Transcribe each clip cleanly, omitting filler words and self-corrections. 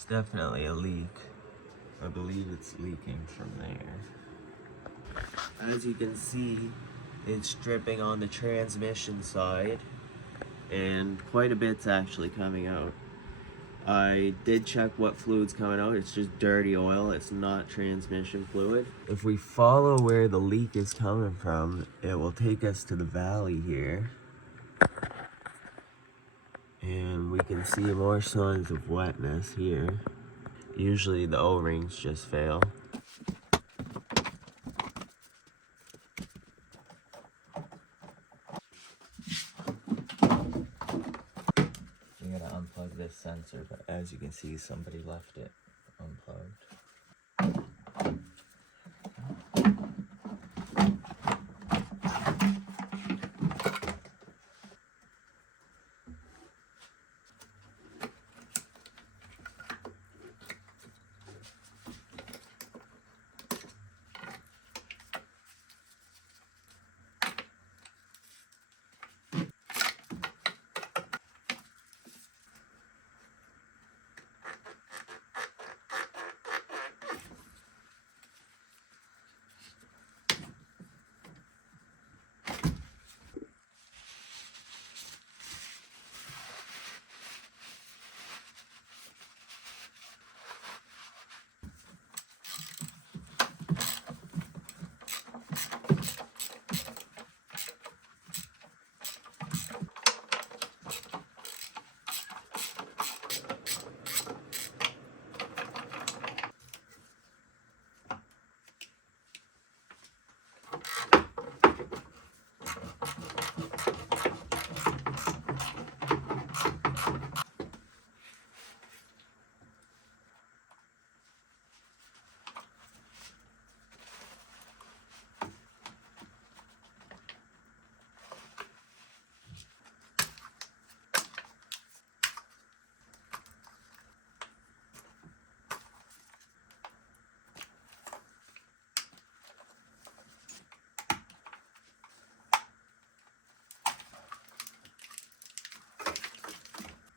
There's definitely a leak. I believe it's leaking from there. As you can see, it's dripping on the transmission side, and quite a bit's actually coming out. I did check what fluid's coming out. It's just dirty oil. It's not transmission fluid. If we follow where the leak is coming from, it will take us to the valley here. And we can see more signs of wetness here. Usually the O-rings just fail. We gotta unplug this sensor, but as you can see, somebody left it unplugged.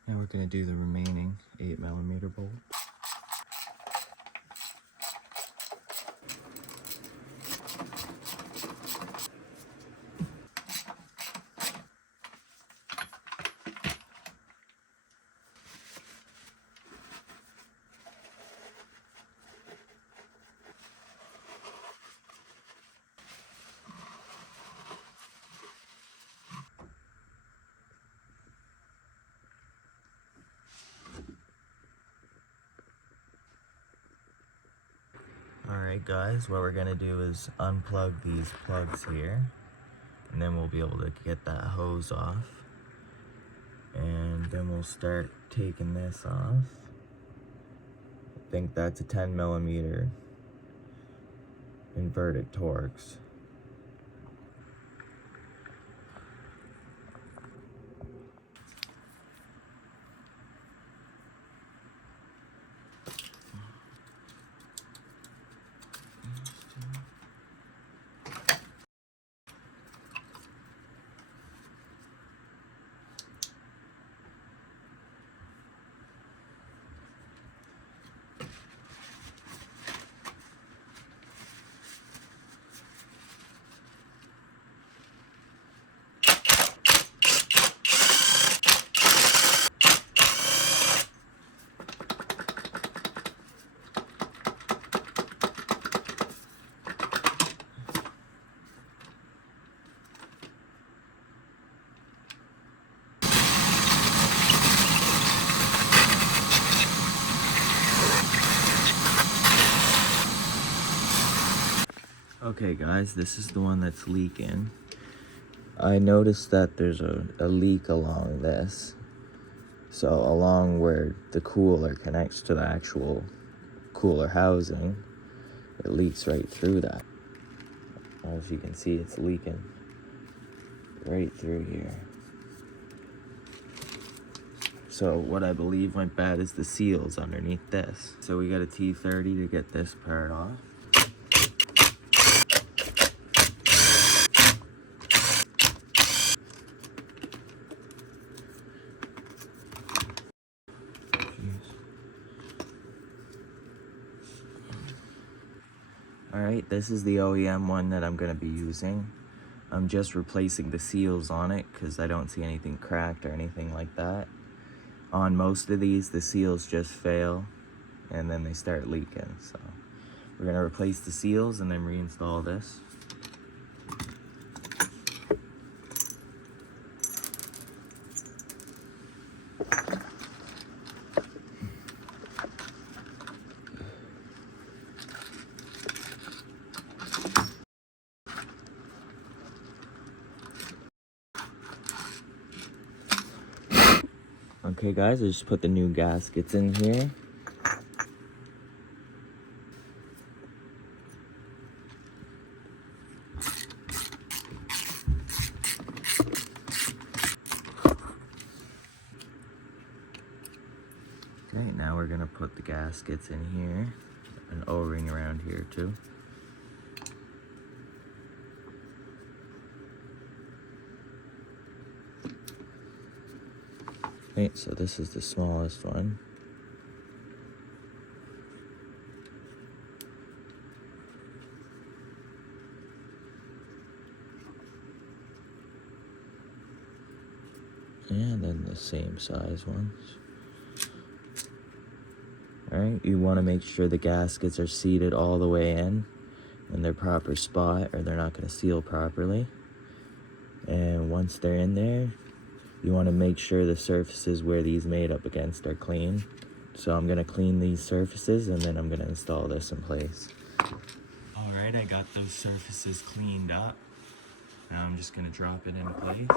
Now we're going to do the remaining 8mm bolt. Alright guys, what we're going to do is unplug these plugs here, and then we'll be able to get that hose off, and then we'll start taking this off. I think that's a 10mm inverted Torx. Okay guys, this is the one that's leaking. I noticed that there's a leak along this. So along where the cooler connects to the actual cooler housing, it leaks right through that. As you can see, it's leaking right through here. So what I believe went bad is the seals underneath this. So we got a T30 to get this part off. Alright, this is the OEM one that I'm going to be using. I'm just replacing the seals on it because I don't see anything cracked or anything like that. On most of these, the seals just fail and then they start leaking. So we're going to replace the seals and then reinstall this. Okay guys, I just put the new gaskets in here. Okay, now we're gonna put the gaskets in here, an O-ring around here too. Okay, so this is the smallest one. And then the same size ones. Alright, you want to make sure the gaskets are seated all the way in their proper spot or they're not going to seal properly. And once they're in there, you want to make sure the surfaces where these made up against are clean. So I'm going to clean these surfaces and then I'm going to install this in place. Alright, I got those surfaces cleaned up. Now I'm just going to drop it in place.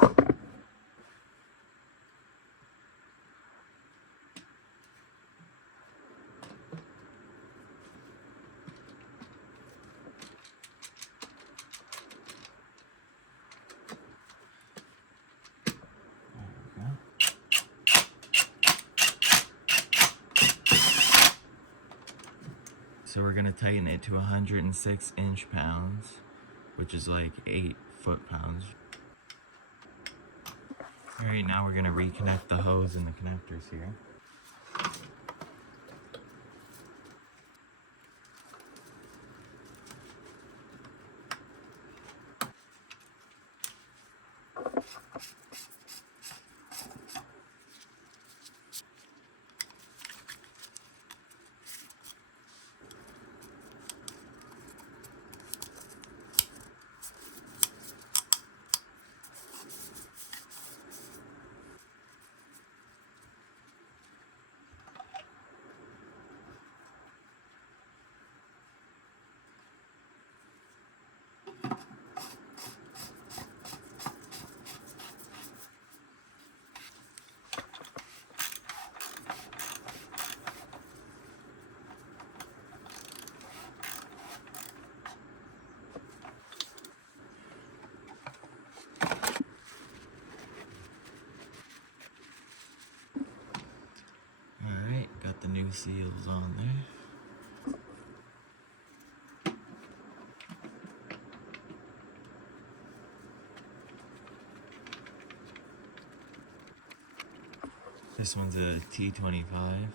So we're gonna tighten it to 106 inch-pounds, which is like 8 foot-pounds. Alright, now we're gonna reconnect the hose and the connectors here. Alright, got the new seals on there. This one's a T25.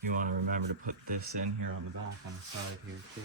You want to remember to put this in here on the back on the side here too.